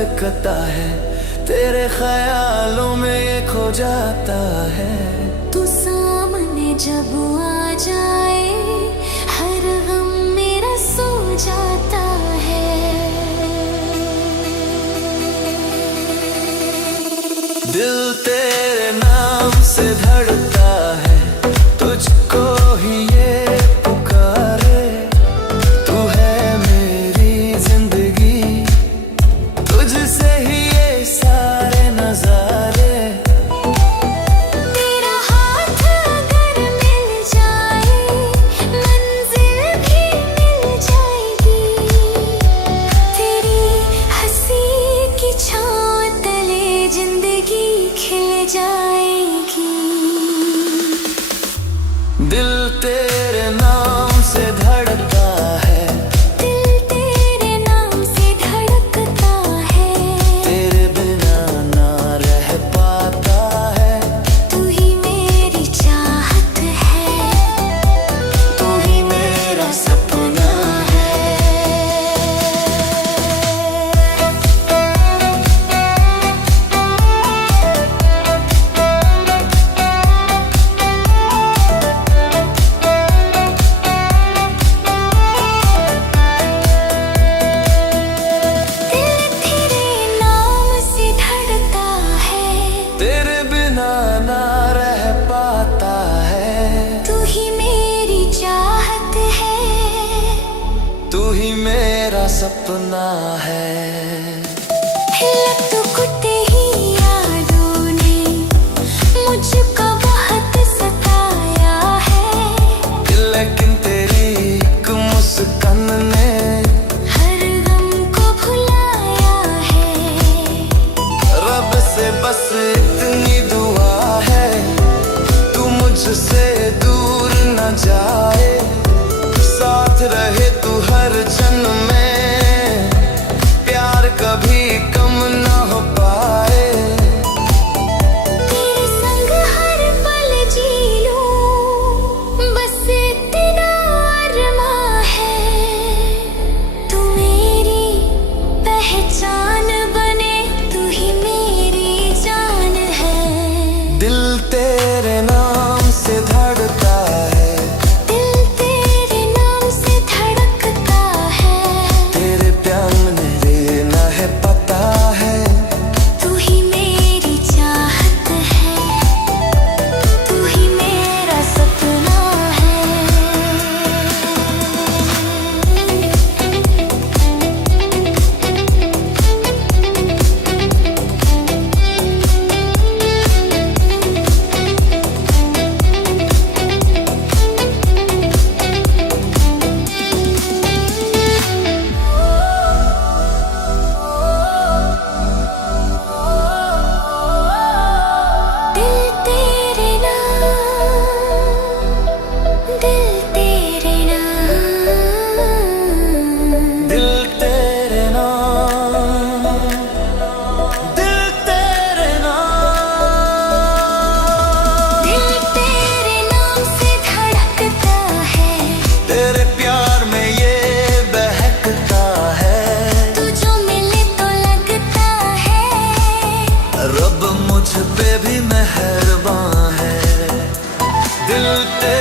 धड़कता है, तेरे ख्यालों में ये खो जाता है। तू सामने जब आ जाए हर गम मेरा सो जाता है। दिल तेरे नाम से धड़कता है, तुझको ही ये पुकारे। तू है मेरी जिंदगी, तुझसे ही ये सारे नजारे। तेरा हाथ अगर मिल जाए मंजिल भी मिल जाएगी। तेरी हंसी की छाँव तले जिंदगी खिल जाएगी। दिल तेरे नाम से धड़कता है, दिल तेरे नाम से धड़कता है। तेरे बिना ना रह पाता है। तू ही मेरी चाहत है, तू ही मेरा सपना है। दिल तेरे नाम से धड़कता है। तेरे बिना ना रह पाता है। तू ही मेरी चाहत है, तू ही मेरा सपना है। लुटते ही यादों ने मुझको बहुत सताया है। लेकिन तेरी एक मुस्कान ने हर गम को भुलाया है। रब से बस इतनी दुआ है, तू मुझसे दूर न जाए। साथ रहे तू हर जन्म में, प्यार कभी कम ना हो पाए। तेरे संग हर पल जी लूं, बस इतना अरमां है। तू मेरी पहचान बने, तू ही मेरी जान है। दिल तेरे नाम से धड़कता है, दिल तेरे नाम से धड़कता है। तेरे प्यार में मेरे ना है पता है। तू ही मेरी चाहत है, तू ही मेरा सपना है। दिल तेरे नाम, दिल तेरे नाम। दिल तेरे नाम, दिल तेरे नाम। दिल तेरे नाम से धड़कता है। तेरे प्यार में ये बहकता है। तू जो मिले तो लगता है। रब मुझ पे भी मेहरबान है। दिल तेरे